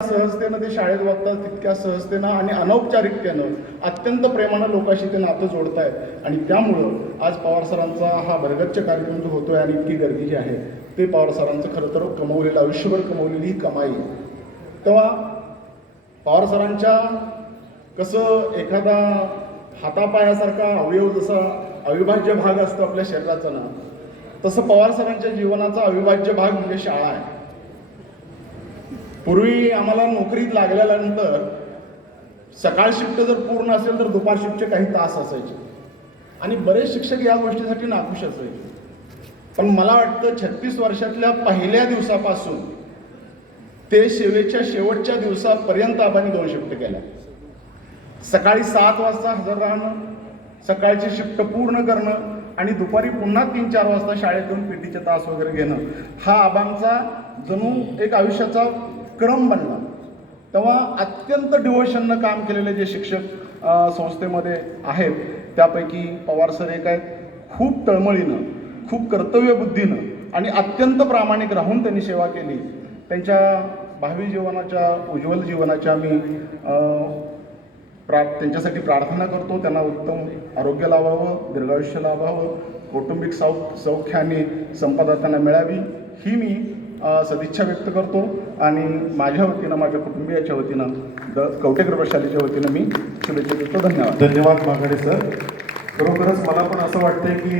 सहजतेनं ते शाळेत वागतात तितक्या सहजतेनं आणि अनौपचारिकतेनं अत्यंत प्रेमानं लोकांशी ते नातं जोडतायत. आणि त्यामुळं आज पवार सरांचा हा भरगच्च कार्यक्रम जो होतोय आणि इतकी गर्दी जी आहे ते पवार सरांचं खरं तर कमवलेलं आयुष्यभर कमवलेली ही कमाई तेव्हा पवार सरांच्या कसं एखादा हातापायासारखा अवयव जसा अविभाज्य भाग असतो आपल्या शरीराचा ना तसं पवार सरांच्या जीवनाचा अविभाज्य भाग म्हणजे शाळा आहे. पूर्वी आम्हाला नोकरीत लागल्यानंतर सकाळ शिफ्ट जर पूर्ण असेल तर दुपार शिफ्टचे काही तास असायचे. आणि बरेच शिक्षक या गोष्टीसाठी नाखुश असायचे. पण मला वाटतं छत्तीस वर्षातल्या पहिल्या दिवसापासून ते सेवेच्या शेवटच्या दिवसापर्यंत आपण दोन शिफ्ट केल्या. सकाळी सात वाजता हजर राहणं सकाळची शिफ्ट पूर्ण करणं आणि दुपारी पुन्हा तीन चार वाजता शाळेतून पीटीचे तास वगैरे घेणं हा आबांचा जणू एक आयुष्याचा क्रम बनला. तेव्हा अत्यंत डिवोशननं काम केलेले जे शिक्षक संस्थेमध्ये आहेत त्यापैकी पवार सर एक आहेत. खूप तळमळीनं खूप कर्तव्यबुद्धीनं आणि अत्यंत प्रामाणिक राहून त्यांनी सेवा केली. त्यांच्या भावी जीवनाच्या उज्ज्वल जीवनाच्या मी प्रा त्यांच्यासाठी प्रार्थना करतो. त्यांना उत्तम आरोग्य लाभावं दीर्घायुष्य लाभावं कौटुंबिक सौ सौख्याने संपदा त्यांना मिळावी. ही मी सदिच्छा व्यक्त करतो आणि माझ्या वतीनं माझ्या कुटुंबियाच्या वतीनं द कवटेकर प्रशालेच्या वतीनं मी शुभेच्छा देतो. धन्यवाद. धन्यवाद माघाडे सर. खरोखरच मला पण असं वाटतंय की